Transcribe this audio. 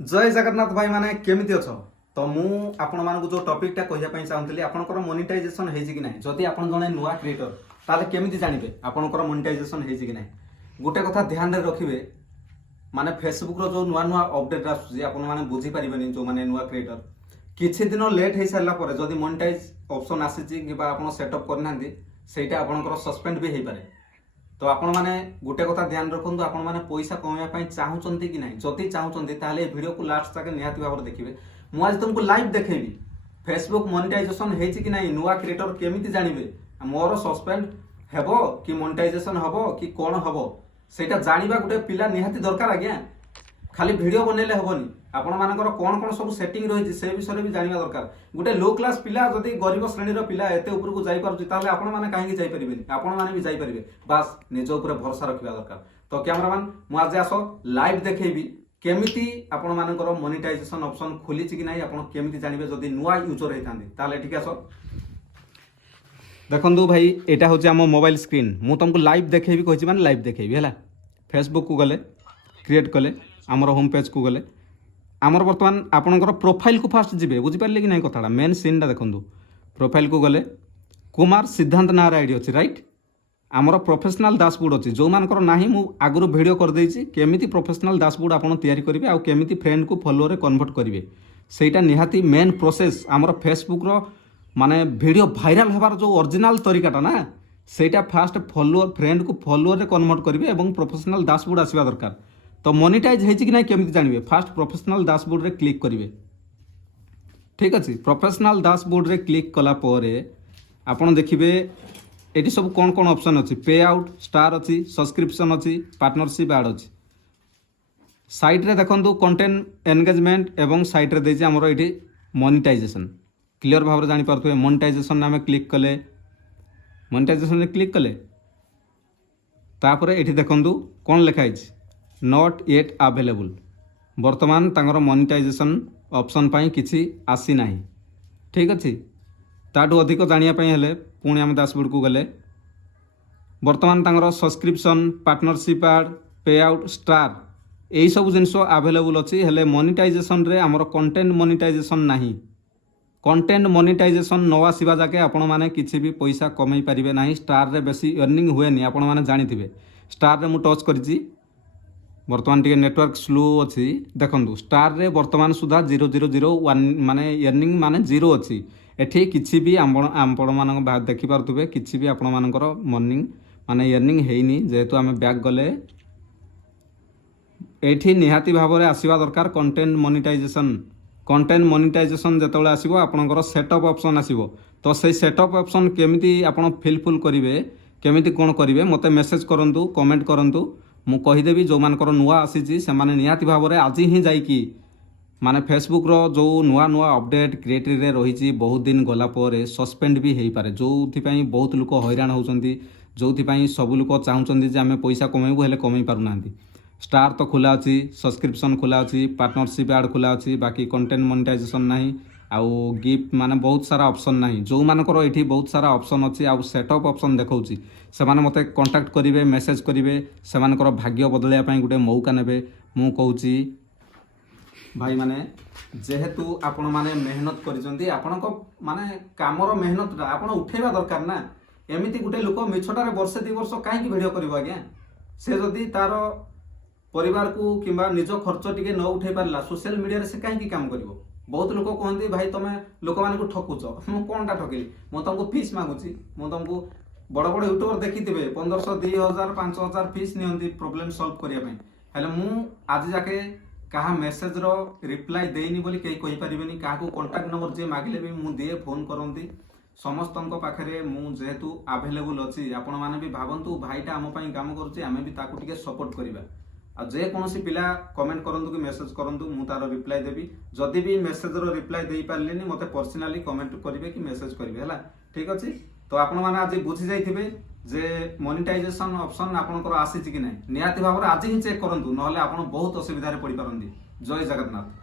जय जगन्नाथ भाई माने केमिति अछ तो मु आपण मानकु जो टॉपिक टा कहिया पई चाहूतली आपनकर मोनेटाइजेशन हेछि कि नै जदि आपण जने नुवा क्रिएटर ताले केमिति जानिबे आपनकर मोनेटाइजेशन हेछि कि नै गोटे कथा ध्यान रे रखिबे माने फेसबुक रो जो नुवा नुवा अपडेट आसुजी आपण माने बुझी परिबेनी जो माने नुवा क्रिएटर किछि दिन लेट हे सारला परे जदि मोनेटाइज ऑप्शन आसीची कि बा आपण सेटअप करनांदी सेटा आपनकर सस्पेंड भी हे पारे तो आपण माने गोटे कथा ध्यान रखंतु आपण माने पैसा कमाया पई चाहुचंती कि नाही जति चाहुचंती ताले वीडियो को लास्ट तक निहाती भाବରେ देखिबे मु आज तुमको लाइव देखेबी फेसबुक मोनेटाइजेशन हेछि कि नाही नुवा क्रिएटर केमिति जानिबे मोर सस्पेंड हेबो कि मोनेटाइजेशन हेबो कि कोन हेबो सेटा जानिबा गोटे पिला निहाती दरकार आज्ञा खाली वीडियो बनेले हेबोनी आपण मानकर कोन कोन सब सेटिंग रहिछि से विषय भी जानिबा दरकार गोटे लो क्लास पिला जदि गरीब श्रेणी रो पिला एते ऊपर को जाई पारुछि ताले आपण माने काहे जाई परिबेनी आपण माने भी जाई परिबे बस निज ऊपर भरोसा रखिबा दरकार तो कैमरामैन मु आज आसो लाइव देखेबी केमिति आपण मानकर मोनेटाइजेशन ऑप्शन खुलिछि कि नाही आपण केमिति जानिबे जदि नुवा यूजर हेतांदी ताले ठीक आसो देखंतु भाई एटा होछि हम मोबाइल स्क्रीन मु तुमको लाइव देखेबी कहिछि माने लाइव देखेबी हला फेसबुक को गले क्रिएट कले आमर होम पेज को गले आमर बर्तमान आपणकर प्रोफाइल को फास्ट जीवे बुझिपारे कि नहीं कथा मेन सीन देखु प्रोफाइल को गले कुमार सिद्धांत नार आईडी अच्छी राइट आमर प्रोफेशनल डैशबोर्ड अच्छी जो मानकर ना मु आगु वीडियो कर देछि केमिति प्रोफेशनल डैशबोर्ड आपन तैयारी करिवे आ केमिति फ्रेंड को फॉलोअर कन्वर्ट करिवे सेटा निहाती मेन प्रोसेस आमर फेसबुक रो माने वीडियो वायरल होबार जो ओरिजिनल तरीकाटा ना सेटा फास्ट फॉलोअर फ्रेंड को फॉलोअर कन्वर्ट करिवे एवं प्रोफेशनल डैशबोर्ड आसीबा दरकार तो मोनेटाइज हेछि कि नहीं केमिति जानिबे फास्ट प्रोफेशनल डैशबोर्ड रे क्लिक करिवे ठीक अछि प्रोफेशनल डैशबोर्ड रे क्लिक कला परे आपण देखिबे एटी सब कोन कोन ऑप्शन अछि पे आउट स्टार अछि सब्सक्रिप्शन अछि पार्टनरशिप ऐड अछि साइट रे देखंतु कंटेंट एंगेजमेंट एवं साइट रे देछि हमरो एटी मोनेटाइजेशन क्लियर भाव रे जानि परथुए मोनेटाइजेशन नामे क्लिक कले मोनेटाइजेशन रे क्लिक कले तापरे एटी देखंतु कोन लिखा अछि नॉट येट अवेलेबल बर्तमान तांगर मोनेटाइजेशन ऑप्शन पाई किछि आसी नाही ठीक अछि ताठू अधिक जानिया पई हेले पुणी आम डैशबोर्ड को गले बर्तमान तांगर सब्सक्रिप्शन पार्टनरशिप ऐड पे आउट स्टार एई सब जिंस अवेलेबल अछि हेले मोनेटाइजेशन रे हमर कंटेंट मोनेटाइजेशन नाही कंटेंट मोनेटाइजेशन न आसीबा जाके आपण माने किछि भी पैसा कमाई परिबे नाही स्टार रे बेसी अर्निंग हुए नि आपण माने जानिथिबे स्टार रे मु टच करिछि बर्तमान टी नेटवर्क स्लो अच्छी देखो स्टार रे बर्तमान सुधा 0001 माने अर्निंग माने 0 अच्छी एठी किछि भी आपण मान देखिपे किछि भी आपण मानकर मॉर्निंग माने अर्निंग हेनी जेहेतु आम बैक गले एठी निहाती भाव में आसवा दरकार कंटेंट मोनेटाइजेशन जेतबेले आसीबो आपणकर सेटअप ऑप्शन आसीबो तो से सेटअप ऑप्शन केमिति आपण फिलफुल करिवे केमिति कोन करिवे मते मेसेज करंतु कमेंट करंतु मु कहीदेवी जो मानकर नुआ आसी से माने निहाती भाव में आज ही जाइकी माने फेसबुक रो जो नुआ नुआ अपडेट क्रिएटिव रे रही बहुत दिन गला पर सस्पेंड भी हो पारे जो बहुत लोक हैरान होती जो सब लोक चाहते आम पैसा कमेबू हेले कमे पारना स्टार तो खोला अच्छी सब्सक्रिप्शन खोला अच्छी पार्टनरशिप ऐड खोला अच्छी बाकी कंटेंट मोनेटाइजेशन नहीं आउ गिफ्ट माने बहुत सारा ऑप्शन नहीं जो मानकर ये बहुत सारा ऑप्शन अच्छी आउ सेटअप ऑप्शन देखा से माने मते कांटेक्ट करेंगे मेसेज करेंगे से भाग्य बदलैया गोटे मौका नेबे मु कहूची भाई माने जेहेतु आपण माने मेहनत करिसंती आपण को माने कामर मेहनत आपण उठेबा दरकार ना एमिति गोटे लोक मिछटारे वर्षे 2 वर्ष काहे की वीडियो करिवो आज्ञा से जदी तार परिवार को किंबा निज खर्च टिके न उठे पारला सोशल मीडिया रे से काहे की काम करिवो बहुत लोक कहते भाई तुम लोक मान को ठकुच मु कौनटा ठकिली मु तुमको फीस मागुची मु तुमको बड़ बड़ यूट्यूबर देखिथे 1500 2000 5000 फीस नियंती प्रॉब्लम सॉल्व करिया पई हेले मु आज जाके कहा मेसेज रो रिप्लाई देनी बोली कहीं कहि परिबेनी काहा को कांटेक्ट नंबर जे मागिले भी मु दिए फोन करंती समस्तन पाखे मु जेहेतु अवेलेबल अच्छी आपण माने भी भावंतु भाईटा आम पई काम करूची आमे भी ताकू टिके सपोर्ट करिबा आ जे कोनोसी पिला कमेंट करंतु कि मेसेज करंतु मु तार रिप्लाई देबी जदि भी मेसेज रो रिप्लाई देई पारलेनी मते पर्सनली कमेंट करिवे कि मेसेज करिवे हला ठीक अछि तो आपण माने आज बुझी जाइथिबे जे मोनेटाइजेशन ऑप्शन आपनकर आसी कि नै निहाती भाव रे आज ही चेक करंतु नहले आपण बहुत असुविधा रे पड़ी पारंदी जय जगन्नाथ।